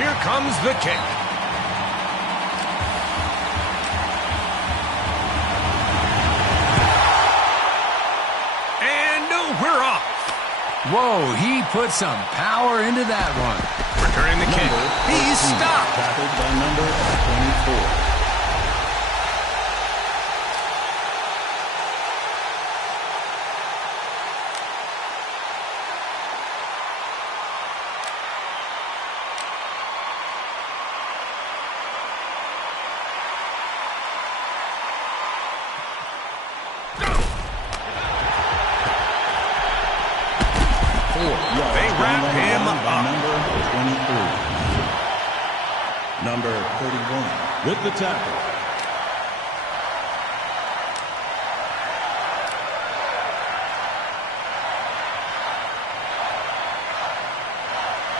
Here comes the kick. And we're off. Whoa, he put some power into that one. Returning the kick. He's stopped. Tackled by number 24. They wrap him up. Number 31 with the tackle.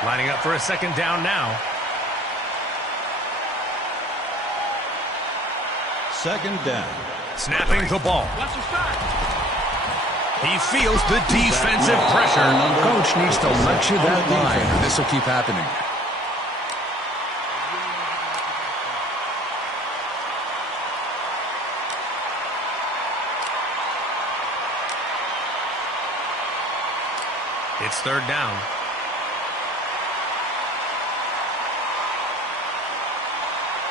Lining up for a second down now. Second down. Snapping the ball. He feels the defensive pressure. Coach needs to lecture that line. This will keep happening. It's third down.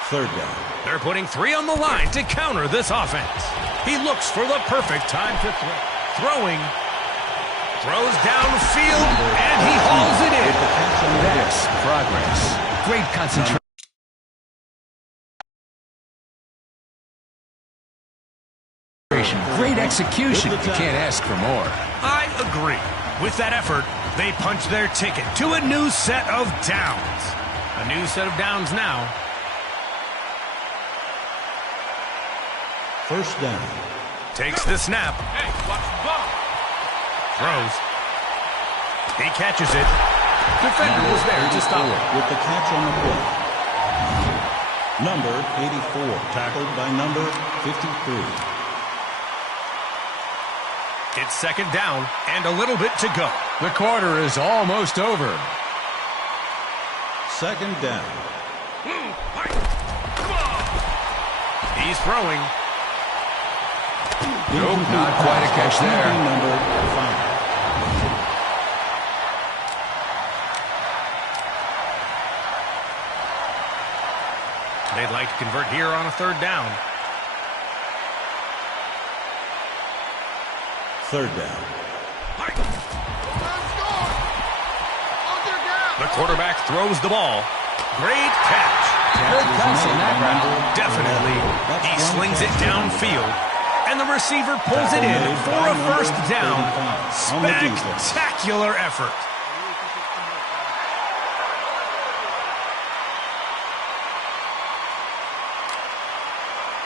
Third down. They're putting 3 on the line to counter this offense. He looks for the perfect time to throw. Throwing. Throws downfield, and he hauls it in. That's progress. Great concentration. Great execution. You can't ask for more. I agree. With that effort, they punch their ticket to a new set of downs. A new set of downs now. First down. Takes the snap. Throws. He catches it. Defender was there to stop it. With the catch on the play. Number 84, tackled by number 53. It's second down and a little bit to go. The quarter is almost over. Second down. He's throwing. Nope, not quite a catch there. Number 5. They'd like to convert here on a third down. Third down. The quarterback throws the ball. Great catch. Good pass on that round. Definitely. He slings it downfield. And the receiver pulls it in for a first down. Spectacular effort.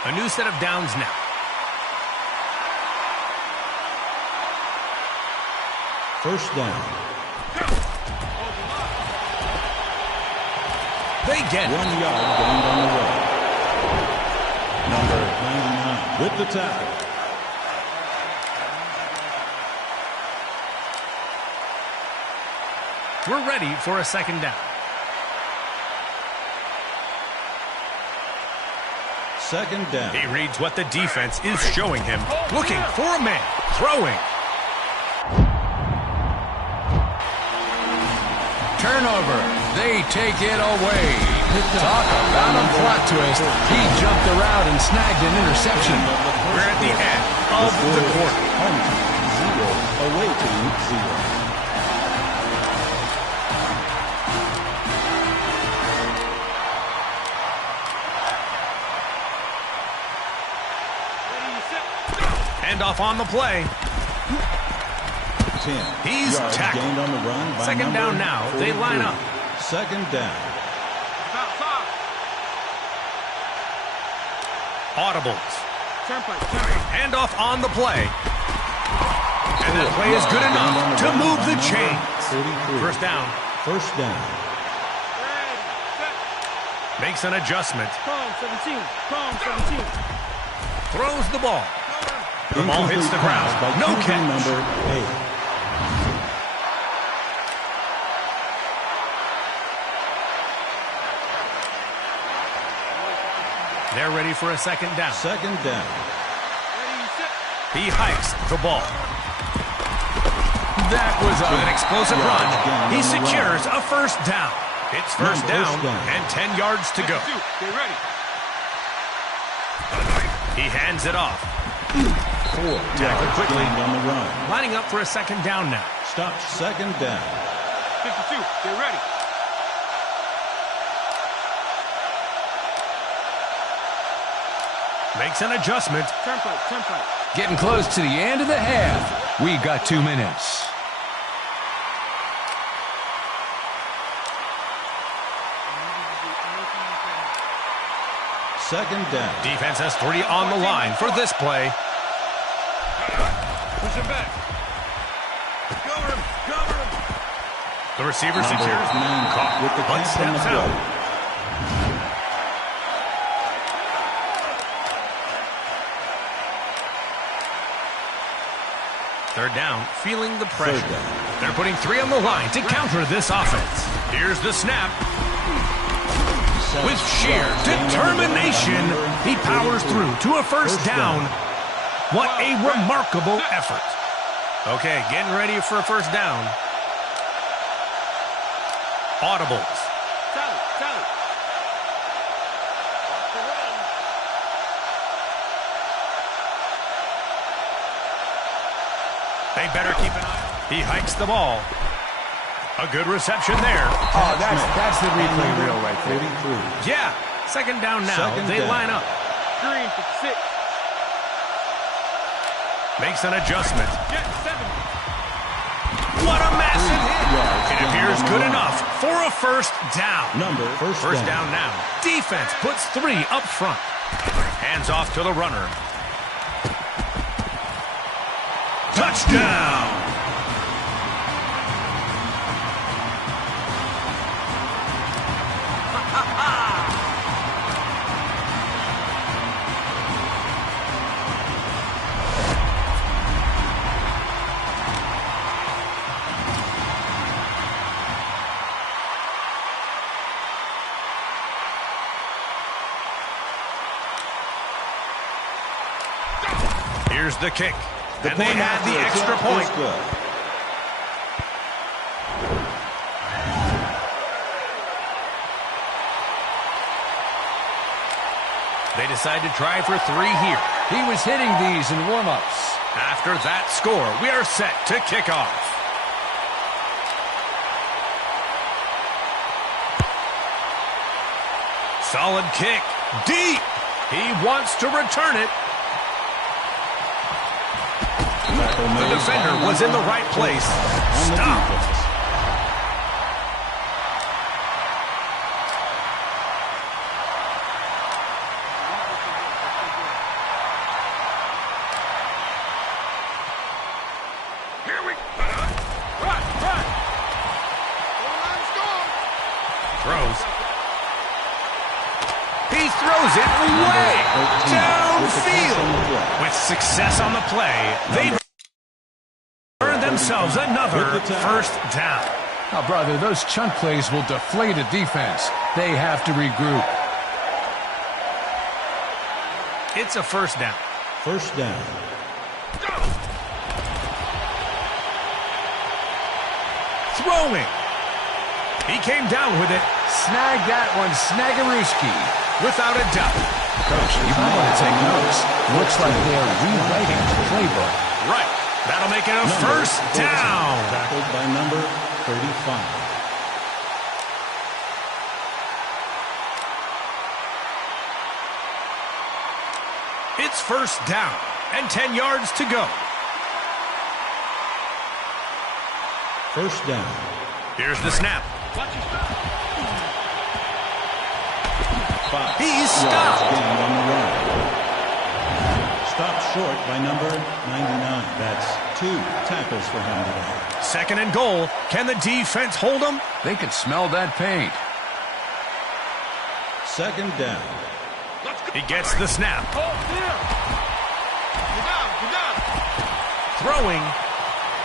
A new set of downs now. First down. They get it. 1 yard gained on the way. Number 99 with the tackle. We're ready for a second down. Second down. He reads what the defense is showing him. Looking for a man. Throwing. Turnover. They take it away. Talk about a plot twist. He jumped the route and snagged an interception. We're at the end of the quarter. Home team 0, away team 0. Handoff on the play. 10. He's yards tackled. gained on the run by Second down now. 43. They line up. Second down. Audibles. Handoff on the play. And that play is good enough to move the chains. 33. First down. First down. Makes an adjustment. Calm 17. Calm 17. Throws the ball. The ball hits the ground. By No QB catch. number 8. They're ready for a second down. Second down. Ready, set. He hikes the ball. That was With an explosive run, he on the secures a first down. It's first down First down. and 10 yards to go. 52. Get ready. He hands it off. 4 Tackled yards quickly. gained on the run. Lining up for a second down now. Stop second down. 52. Get ready. Makes an adjustment. Turnpike. Turnpike. getting close to the end of the half. We got 2 minutes. Second down. Defense has 3 on the line for this play. Push him back. Cover him. Cover him. The receiver Number secures. 9 Caught. with the Punt catch on the steps throw. out. Third down, feeling the pressure. Third down. They're putting 3 on the line to counter this offense. Here's the snap. With sheer determination, he powers through to a first down. What a remarkable effort. Okay, getting ready for a first down. Audibles. Tally. Tally. They better keep an eye on him. He hikes the ball. A good reception there. Oh, that's the replay reel right there. 43. Yeah, second down now. Second They down. line up. Green. 56. Makes an adjustment. Jet. 7. What a massive hit. yards It gained appears on the good run. enough for a first down. Number First down now. Defense puts 3 up front. Hands off to the runner. Touchdown. Here's the kick. And they had the extra point. Good. They decide to try for 3 here. He was hitting these in warm-ups. After that score, we are set to kick off. Solid kick. Deep. He wants to return it. The defender was in the right place. Stop. Here we go. Run. Run. Throws. He throws it way downfield. With success on the play, they earn themselves another first down. Oh, brother, those chunk plays will deflate a defense. They have to regroup. It's a first down. First down. Throwing. He came down with it Snag that one, Snagaruski. without a doubt. Coach, you might want to take notes. Looks like they're rewriting the playbook. Right. That'll make it a Number first 14, down. Tackled by number 35. It's first down and 10 yards to go. First down. Here's the snap. Watch your stop. 5 He's yards stopped. gained on the run. Stopped short by number 99. That's 2 tackles for him today. Second and goal. Can the defense hold him? They could smell that paint. Second down. Let's go. He gets the snap. Hold still. Get down. Get down. Throwing.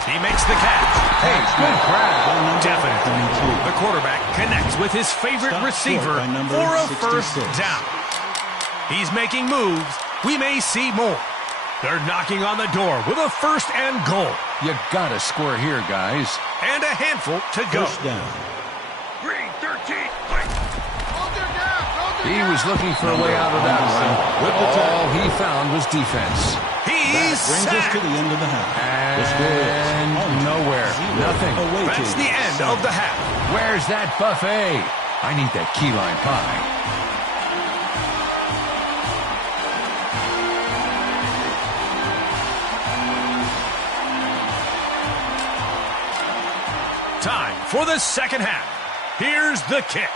He makes the catch. Hey, good grab. By number Definitely. 22. The quarterback connects with his favorite Stopped short receiver by number for a 66. first down. He's making moves. We may see more. They're knocking on the door with a 1st and goal. You gotta score here, guys. And a handful to go. First down. Green 13. Fight. Hold their gas. Hold their He gas. was looking for a way out of that one. With the All tackle. he found was defense. He's That brings us to sacked. the end of the half. The score is And home nowhere. 0. Nothing. Away That's team the end 7. of the half. Where's that buffet? I need that key lime pie. Time for the second half. Here's the kick.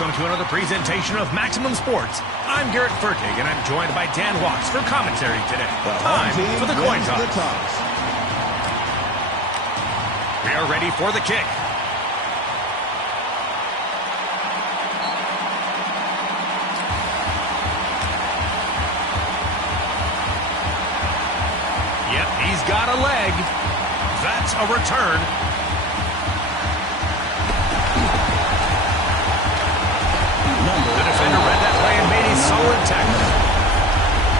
Welcome to another presentation of Maximum Sports. I'm Garrett Fertig, and I'm joined by Dan Watts for commentary today. Time for the coin toss. We are ready for the kick. Yep, he's got a leg. That's a return. The defender read that play and made a solid tackle.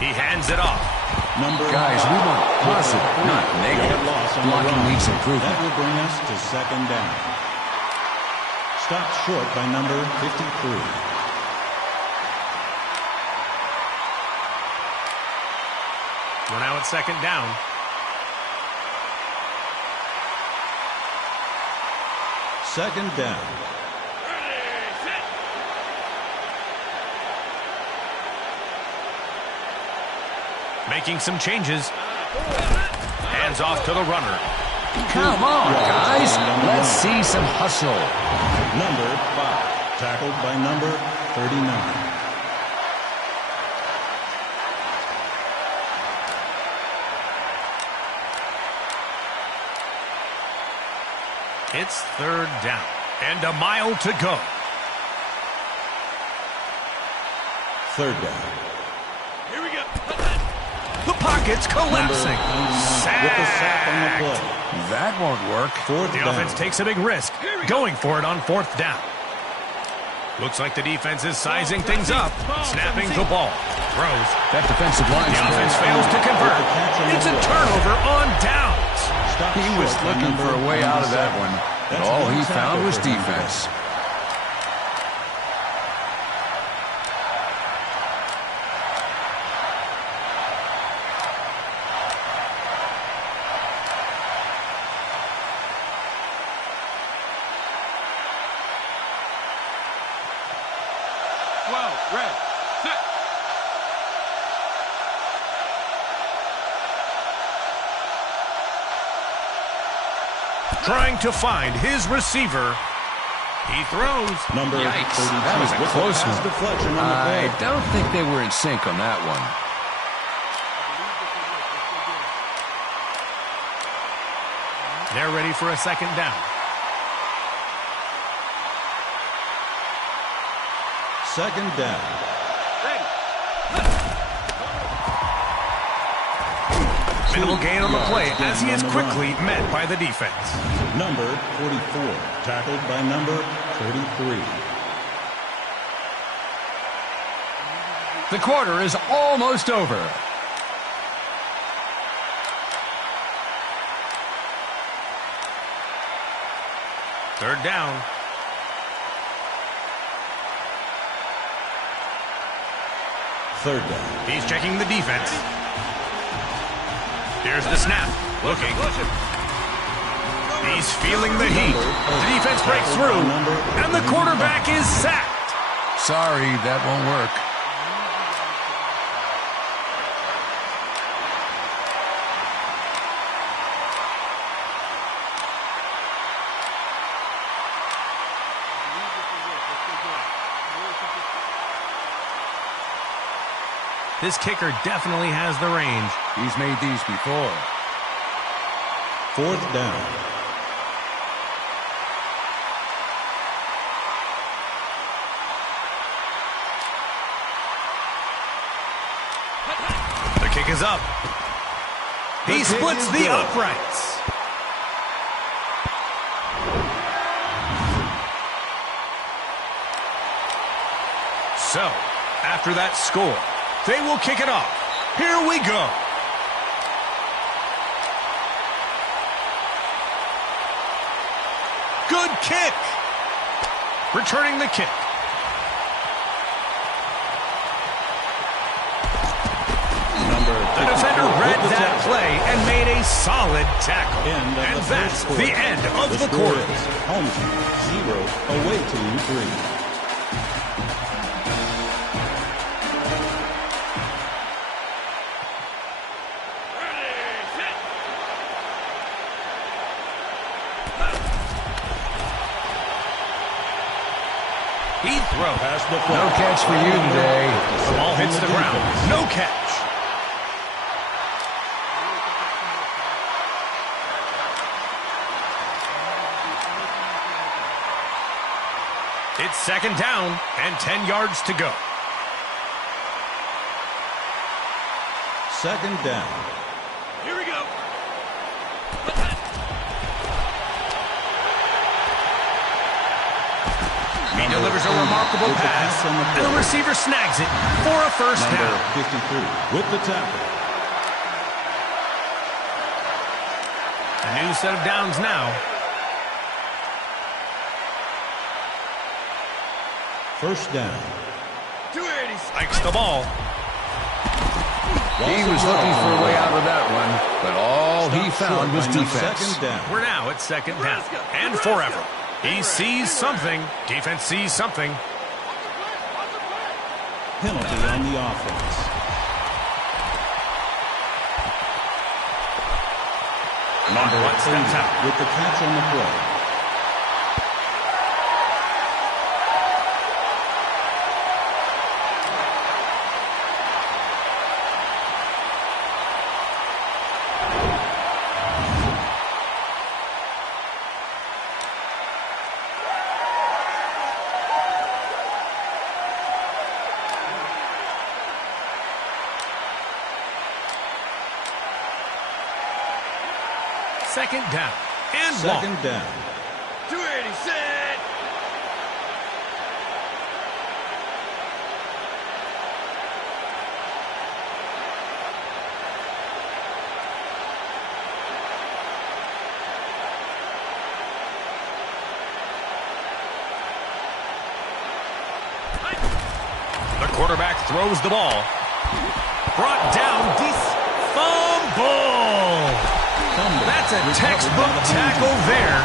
He hands it off. Guys, we want positive, not negative. Blocking needs improvement. That will bring us to second down. Stopped short by number 53. We're now at second down. Second down. Making some changes. Hands off to the runner. Come on, guys. Let's see some hustle. Number 5. Tackled by number 39. It's third down. And a mile to go. Third down. Here we go. The pocket's collapsing. With the sack on the play. That won't work. Fourth The down. offense takes a big risk, going for it on fourth down. Looks like the defense is sizing things up. Snapping the ball. Throws. That defensive line. The offense fails to convert. It's a turnover on downs. He was looking for a way out of that one, but all he found was defense. Trying to find his receiver. He throws. Number 32. That was a with close the pass one. deflection on the I play. don't think they were in sync on that one. They're ready for a second down. Second down. Minimal gain on the play as he is quickly met by the defense. Number 44. Tackled by number 33. The quarter is almost over. Third down. Third down. He's checking the defense. Here's the snap. Looking. He's feeling the heat. The defense breaks through, and the quarterback is sacked. Sorry, that won't work. This kicker definitely has the range. He's made these before. Fourth down. The kick is up. He splits the uprights. So, after that score, they will kick it off. Here we go. Good kick. Returning the kick. Number The defender read that play and made a solid tackle. And that's the end of the quarter. Home team 0, away team 3. He throws. No catch for you today. The ball hits the ground. No catch. It's second down and 10 yards to go. Second down. Here we go. He delivers a remarkable pass, and the receiver snags it for a first down. 53 with the tackle. A new set of downs now. First down. 280. Spikes the ball. He was looking for a way out of that one, but all he found was defense. Second down. We're now at second down and forever. He sees something. Defense sees something. Penalty on the offense. Number 80 steps out with the catch on the play. Second down and Second long. down. 280. Set. The quarterback throws the ball. Brought down. Fumble. That's a textbook tackle there.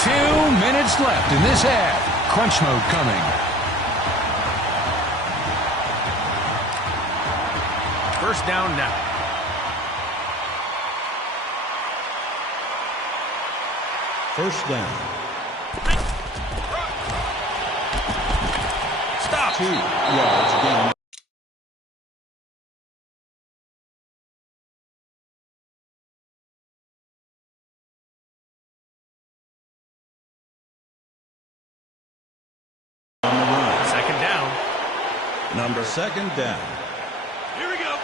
2 minutes left in this half. Crunch mode coming. First down now. First down. Stop. 2 yards gain. Second down. Number second down. Here we go.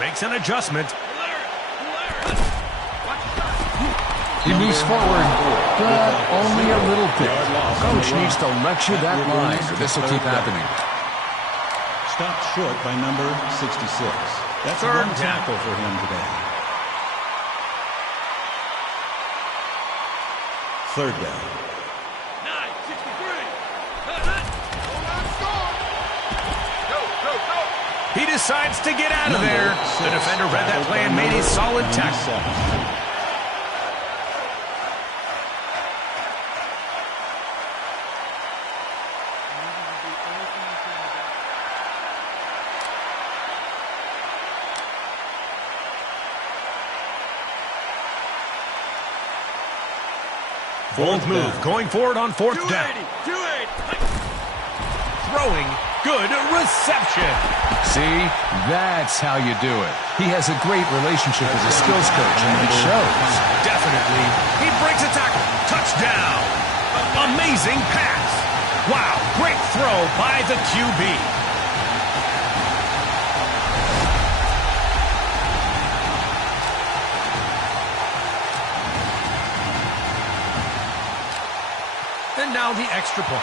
Makes an adjustment. He moves forward, but only a little bit. Coach needs to lecture that line, or this will keep happening. Stopped short by number 66. That's Third one tackle for him today. Third down. 963. Hold on, score. Go, go, go. He decides to get out of there. The defender read that play and made a solid tackle. Bold move, going forward on fourth down. 280. Throwing, good reception. See, that's how you do it. He has a great relationship with his skills coach, and it shows. Definitely. He breaks a tackle. Touchdown. Amazing pass. Wow, great throw by the QB. And now the extra point.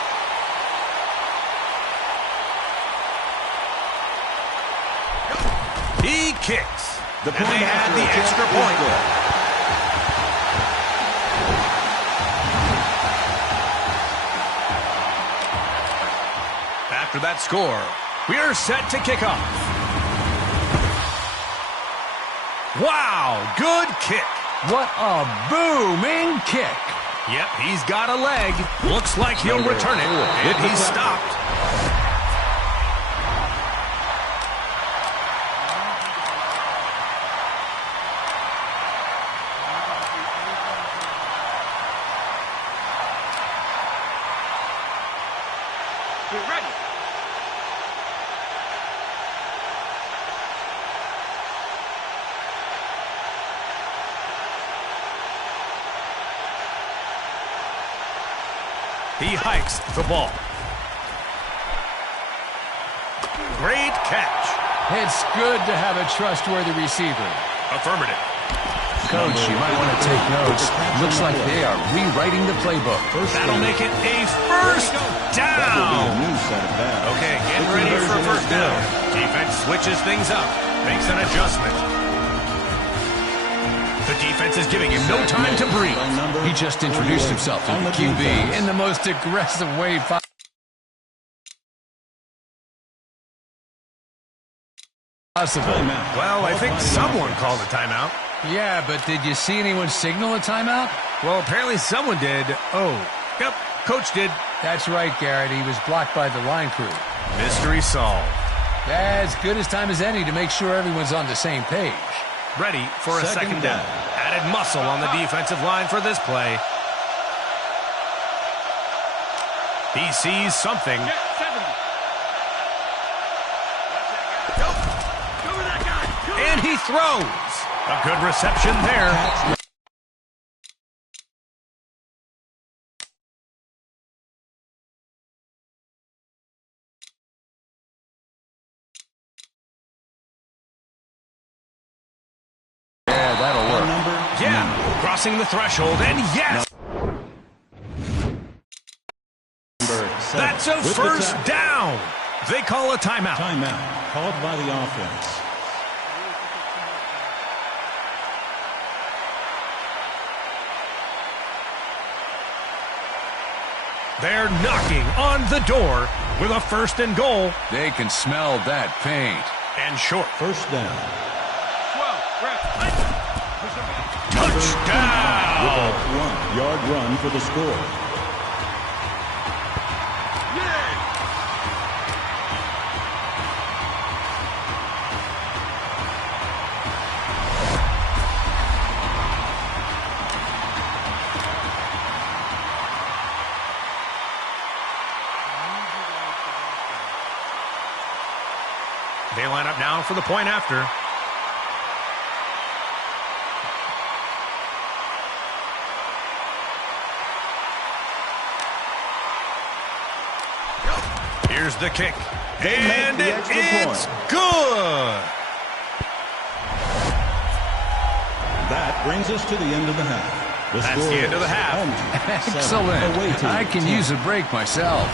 He kicks. And they had the extra point. After that score, We are set to kick off. Wow, good kick. What a booming kick. Yep, he's got a leg. Looks like he'll return it, and he's stopped. We're ready. He hikes the ball. Great catch. It's good to have a trustworthy receiver. Affirmative. Coach, you might want to take notes. Looks like they are rewriting the playbook. That'll make it a first down. Okay, getting ready for first down. Defense switches things up, makes an adjustment. The defense is giving him no time to breathe. He just introduced himself to the QB in the most aggressive way possible. Well, I think someone called a timeout. Yeah, but did you see anyone signal a timeout? Well, apparently someone did. Oh, yep, coach did. That's right, Garrett. He was blocked by the line crew. Mystery solved. As good as time as any to make sure everyone's on the same page. Ready for a second down. Added muscle on the defensive line for this play. He sees something. Get 70. Cover that guy. And he throws. A good reception there. Yeah, that'll work. Yeah, crossing the threshold, and yes! That's a first down. They call a timeout. Timeout called by the offense. They're knocking on the door with a first and goal. They can smell that paint. And short. First down. 12. Ref. Touchdown! With a 1-yard run for the score. They line up now for the point after. Here's the kick. And it's good. That brings us to the end of the half. That's the end of the half. Excellent. I can use a break myself.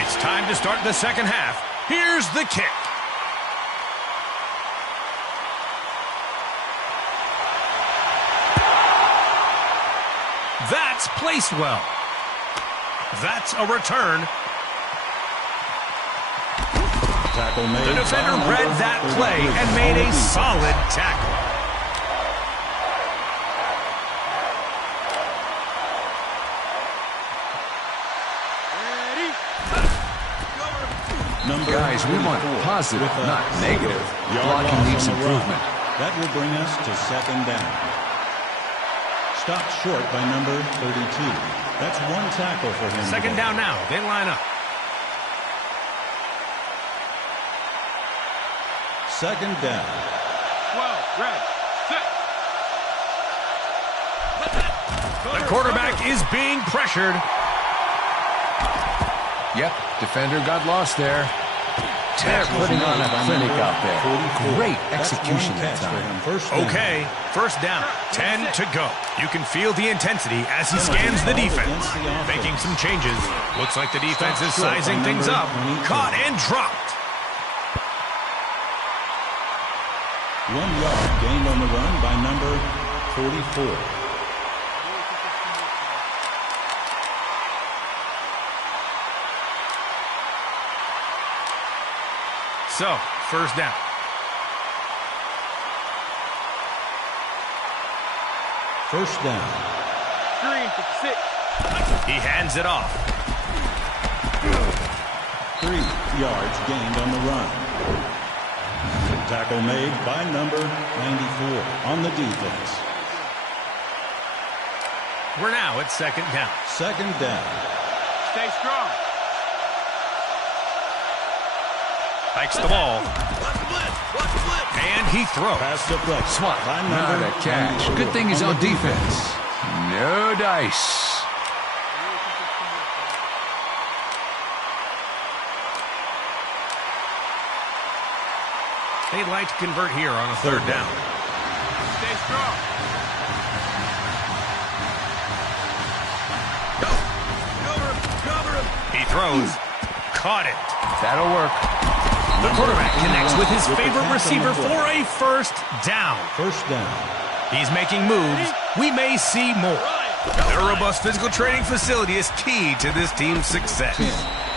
It's time to start the second half. Here's the kick. That's placed well. That's a return. Tackle made. The defender read that play and made a solid tackle. Guys, we want positive, not negative. Blocking needs improvement. That will bring us to second down. Stopped short by number 32. That's one tackle for him. Second down now. They line up. Second down. 12. Red. Set. The quarterback is being pressured. Yep, defender got lost there. They're putting on a clinic out there. Great execution that time. Okay, first down, 10 to go. You can feel the intensity as he scans the defense. Making some changes. Looks like the defense is sizing things up. Caught and dropped. 1 yard gained on the run by number 44. So, first down. First down. Green for 6. He hands it off. 3 yards gained on the run. Tackle made by number 94 on the defense. We're now at second down. Second down. Stay strong. Hikes the ball. And he throws. Pass deflection. Swat, by not number a catch. 94 Good thing he's on the defense. No dice. They'd like to convert here on a third down. Stay strong. Go. Cover him. He throws. Caught it. That'll work. The quarterback connects with his favorite receiver for a first down. First down. He's making moves. We may see more. Their robust physical training facility is key to this team's success.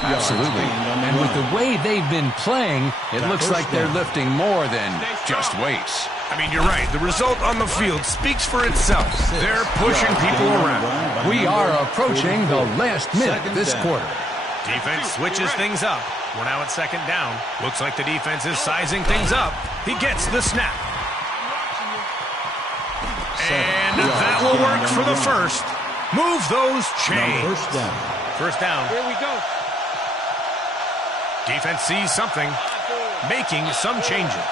Absolutely. And with the way they've been playing, it looks like they're lifting more than just weights. I mean, you're right. The result on the field speaks for itself. They're pushing people around. We are approaching the last minute of this quarter. Defense switches things up. We're now at second down. Looks like the defense is sizing things up. He gets the snap. And that will work for the first. Move those chains. First down. First down. Here we go. Defense sees something, making some changes.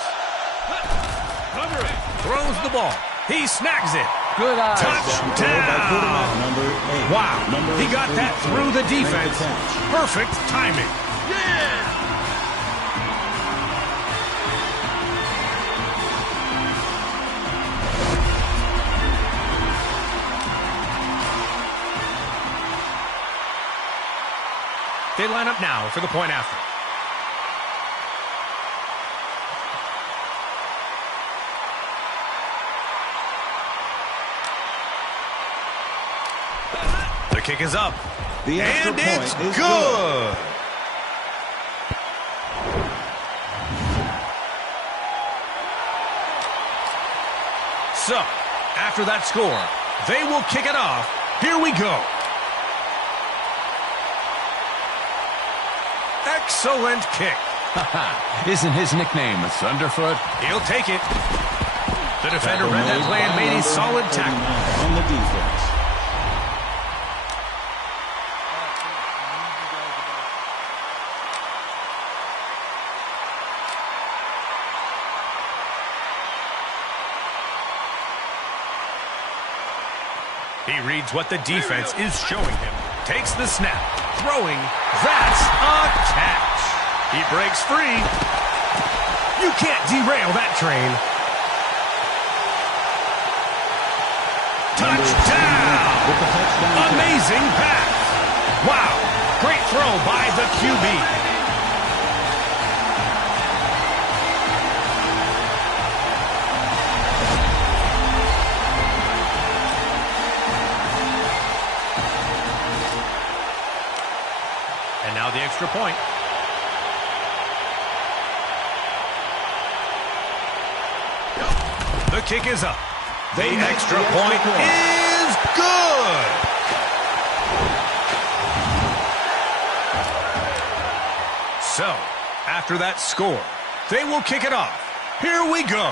Cover it. Throws the ball. He snags it. Good eyes. Touchdown. Number 8. Wow. Number He got that 34. through the Make defense. catch. Perfect timing. Yeah. They line up now for the point after. The kick is up. The extra And point it's is good. So, after that score, they will kick it off. Here we go. Excellent kick. Isn't his nickname Thunderfoot? He'll take it. The defender Tackle read that play and by made a number solid 39 tackle. on the defense. He reads what the defense is showing him. Takes the snap. Throwing. That's a catch. He breaks free. You can't derail that train. Touchdown! With the touchdown catch. Amazing pass. Wow. Great throw by the QB. And now the extra point. The kick is up. The extra point is good. So, after that score, they will kick it off. Here we go.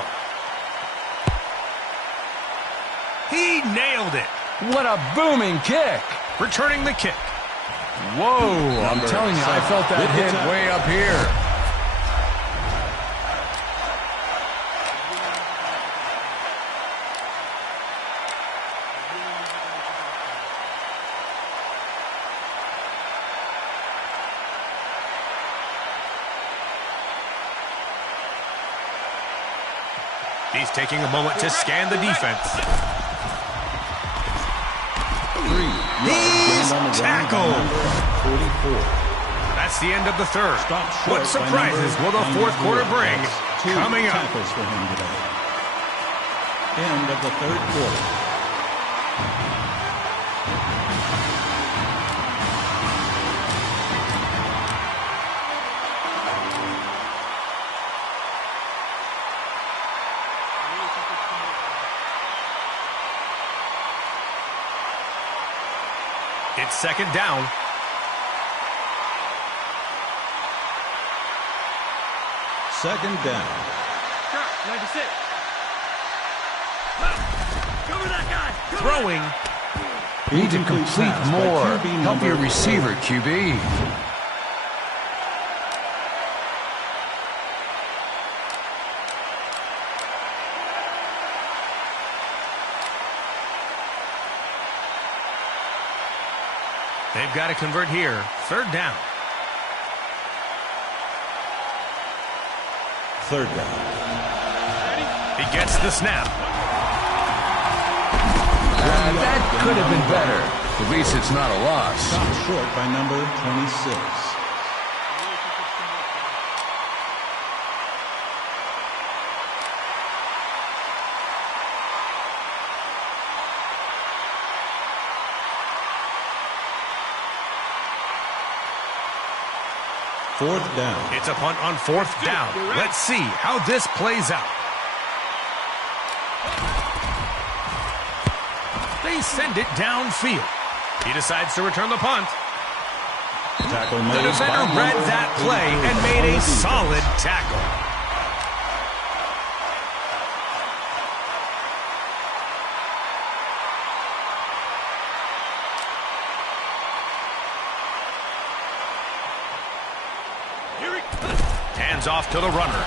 He nailed it. What a booming kick. Returning the kick. Whoa, I'm Number telling you, I 7 felt that with the hit tackle. way up here. He's taking a moment to scan the defense. 3 yards He's gained on the run by tackled. number 44. That's the end of the third. Stopped short What by surprises number will the fourth 94. quarter bring? That's 2 Coming up. tackles for him today. End of the third quarter. It's second down. Second down. 96. Cover that guy. Throwing. Need to Incomplete complete pass by more. QB Help your number receiver, QB. They've got to convert here. Third down. Third down. He gets the snap. That could have been better. At least it's not a loss. Stopped short by number 26. Fourth down. It's a punt on fourth down. Let's see how this plays out. They send it downfield. He decides to return the punt. Tackle The made defender by read number that play 83 and made on a the defense. solid tackle. Hands off to the runner.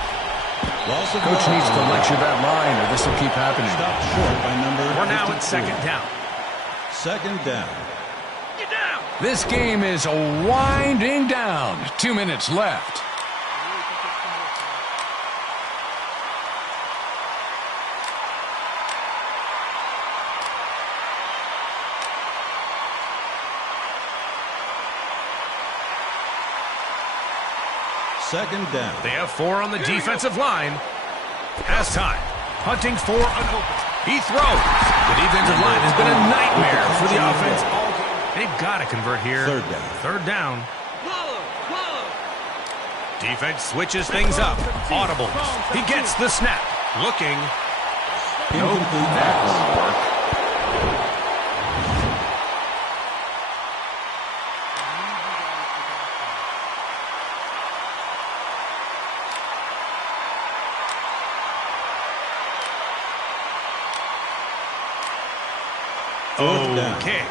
Loss of Coach ball. needs to lecture that line, or this will keep happening. Stopped short by number We're now 52. at second down. Second down. Get down. This game is winding down. 2 minutes left. Second down. They have 4 on the defensive line. Pass time. Hunting for an open. He throws. The defensive line has been a nightmare for the offense all game. They've got to convert here. Third down. Third down. Swallow. Defense switches things up. Audible. He gets the snap. Looking. Incomplete That pass. won't work. Fourth down. Okay.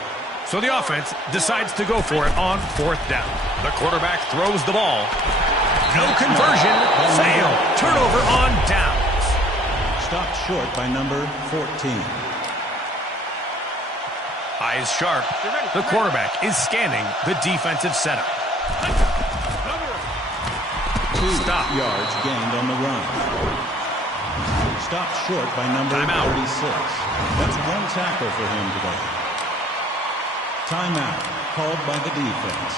So the offense decides to go for it on fourth down. The quarterback throws the ball. No conversion. Fail. Turnover on downs. Stopped short by number 14. Eyes sharp. The quarterback is scanning the defensive setup. 2 Stop. yards gained on the run. Stopped short by number Timeout. 36. That's 1 tackle for him today. Timeout called by the defense.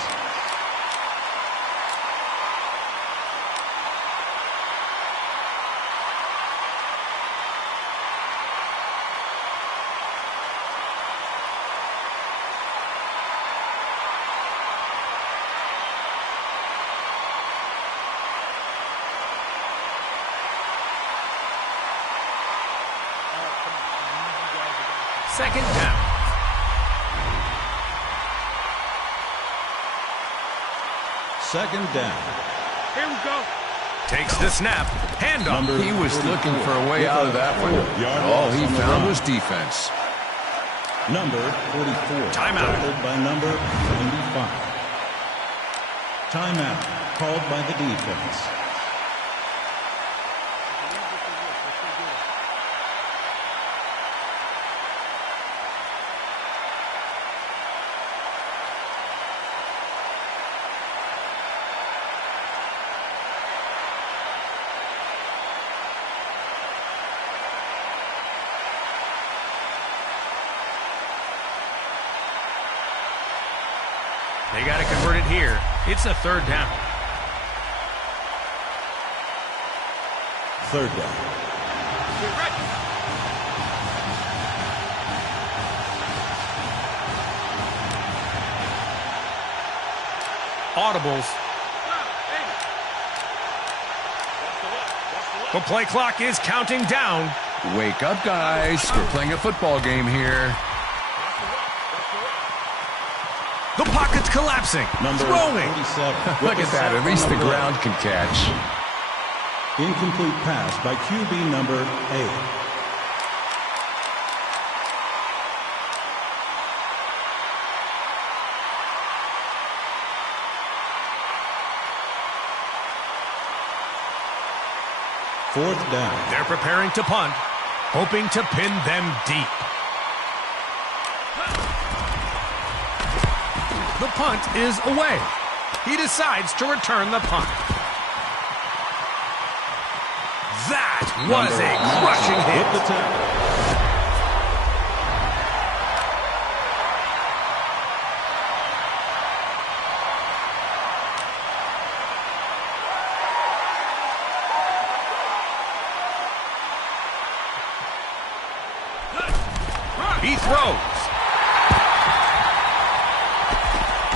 Second down. Second down. Here we go. Takes the snap. Handoff. Number He was 44 looking for a way out of that one. 4-yard All loss he on the found run. was defense. Number 44. Timeout. Tackled by number 95. Timeout called by the defense. They got to convert it here. It's a third down. Third down. Get ready. Audibles. The play clock is counting down. Wake up, guys. We're playing a football game here. The pocket's collapsing. Number Throwing. 47. Look at that. At least the ground can catch. Incomplete pass by QB number 8. Fourth down. They're preparing to punt, hoping to pin them deep. The punt is away. He decides to return the punt. That was a crushing hit. With the tackle. He throws.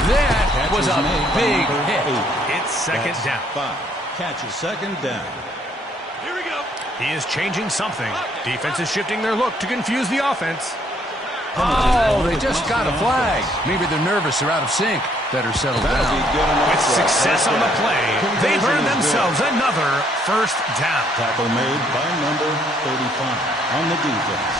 That was a Catches made by big number hit. 8. It's second That's down. 5. Catches second down. Here we go. He is changing something. Defense is shifting their look to confuse the offense. Oh, they just got a flag. Maybe they're nervous or out of sync. Better settle That'll be down. good enough. With success on the play, they've Conversion earned is themselves good. another first down. Tackle made by number 35 on the defense.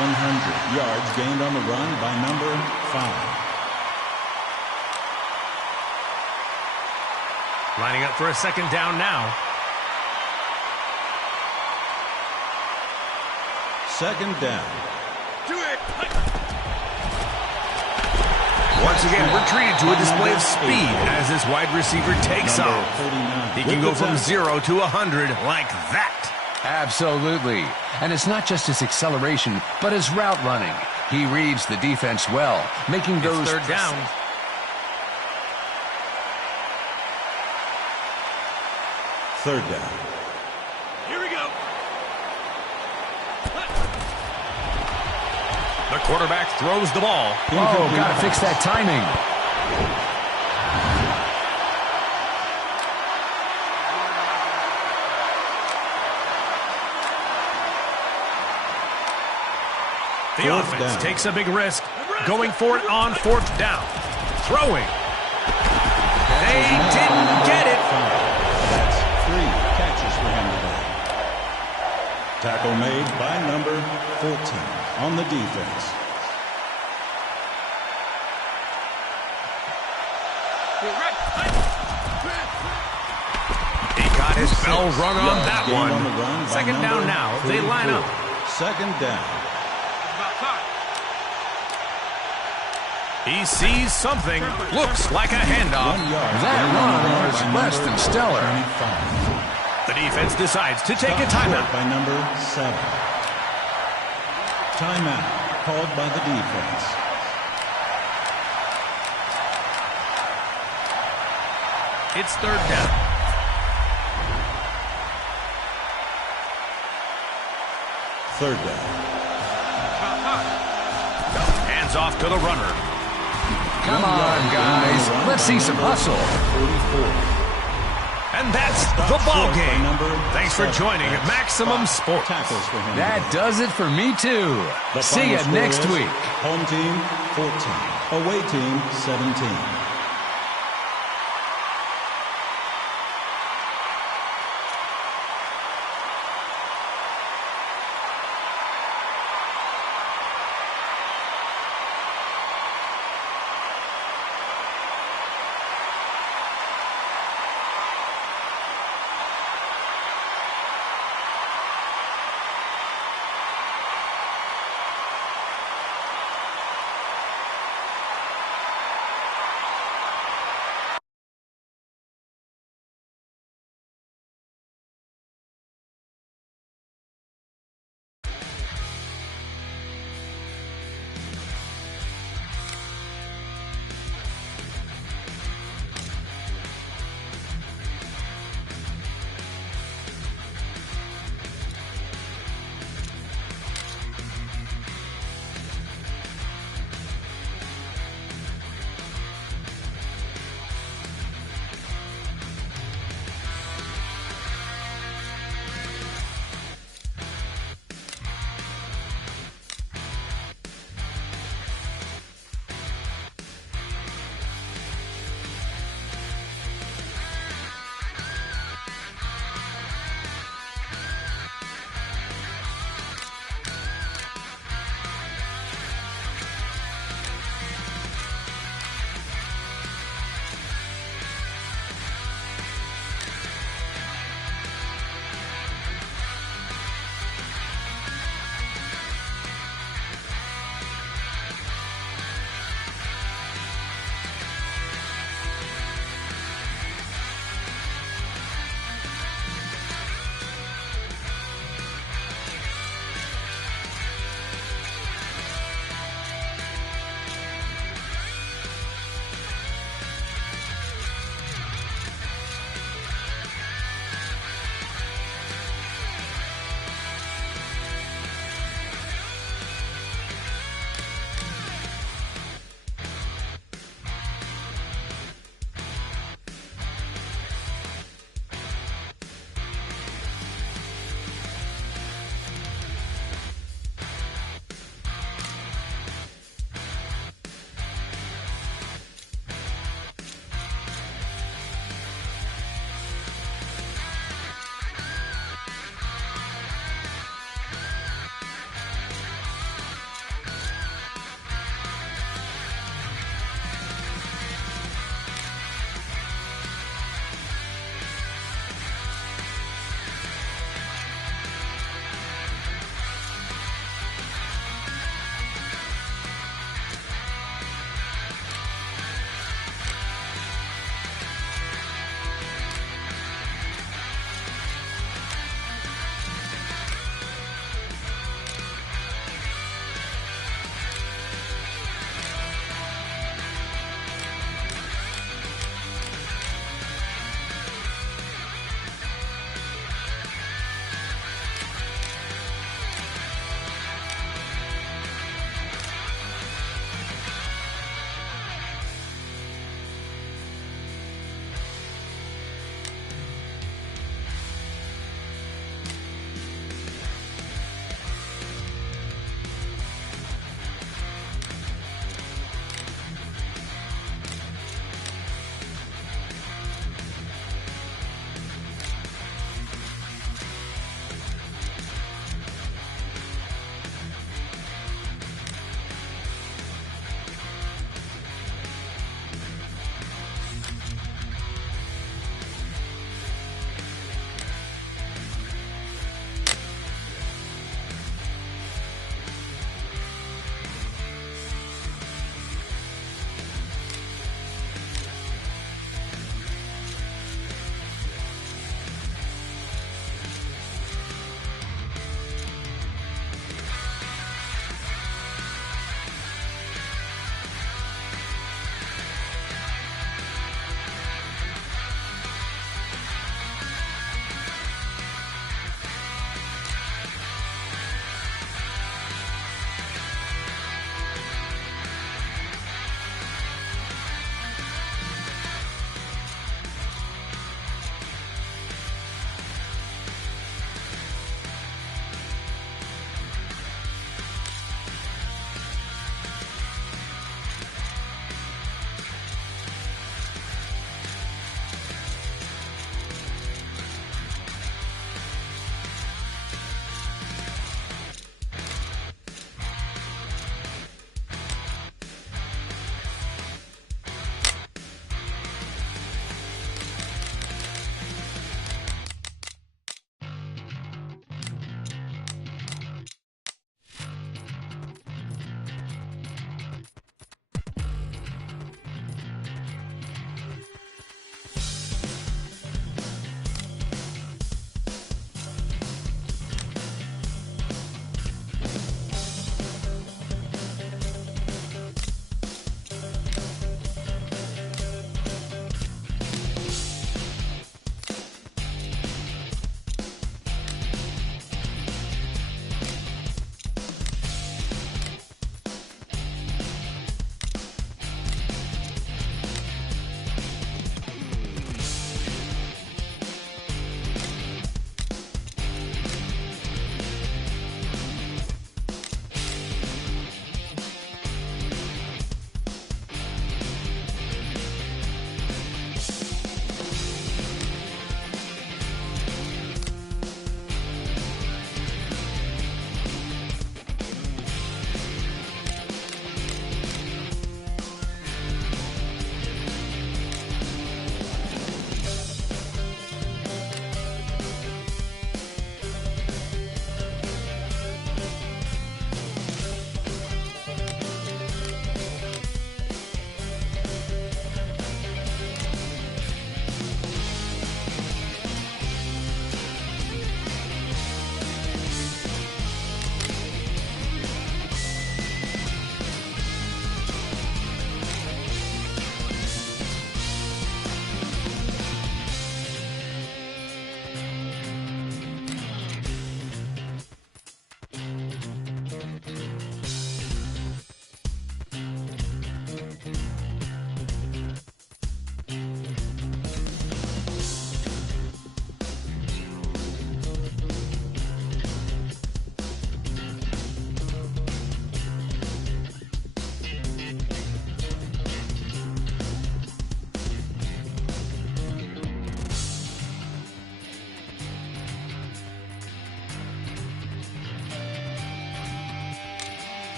100 yards gained on the run by number 5. Lining up for a second down now. Second down. Do it. Once again, retreated to a display of speed as this wide receiver takes Number off. 49. He can with go the from tackle. 0 to 100 like that. Absolutely. And it's not just his acceleration, but his route running. He reads the defense well, making those Third down. Third down. Here we go. The quarterback throws the ball. Oh, got to fix that timing. The Fourth offense down. takes a big risk, going for it on fourth down. Throwing. They didn't get it. That's 3 catches for him today. Tackle made by number 14 on the defense. He got his bell rung on that Gained one. on the run by Second down number now. They line 34. up. Second down. About time. He sees something. Looks like a handoff. 1 yard. That gained on the run was by less number than stellar. 25. The defense decides to take a Stopped short timeout. by number 7. Timeout called by the defense. It's third down. Third down. Hands off to the runner. Come on, guys. Let's see some hustle. 44. And that's the Stopped ball short by game. number Thanks for 7. joining That's Maximum 5 Sports. tackles for him That today. does it for me, too. The See final you score next is week. Home team 14. Away team 17.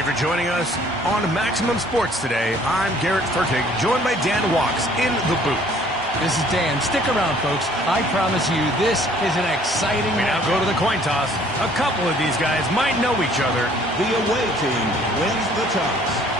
you for joining us on Maximum Sports today. I'm Garrett Fertig, joined by Dan Walks in the booth. This is Dan. Stick around, folks. I promise you, this is an exciting We now match. go to the coin toss. A couple of these guys might know each other. The away team wins the toss.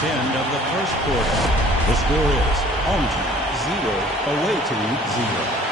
End of the first quarter. The score is home team 0, away team 0.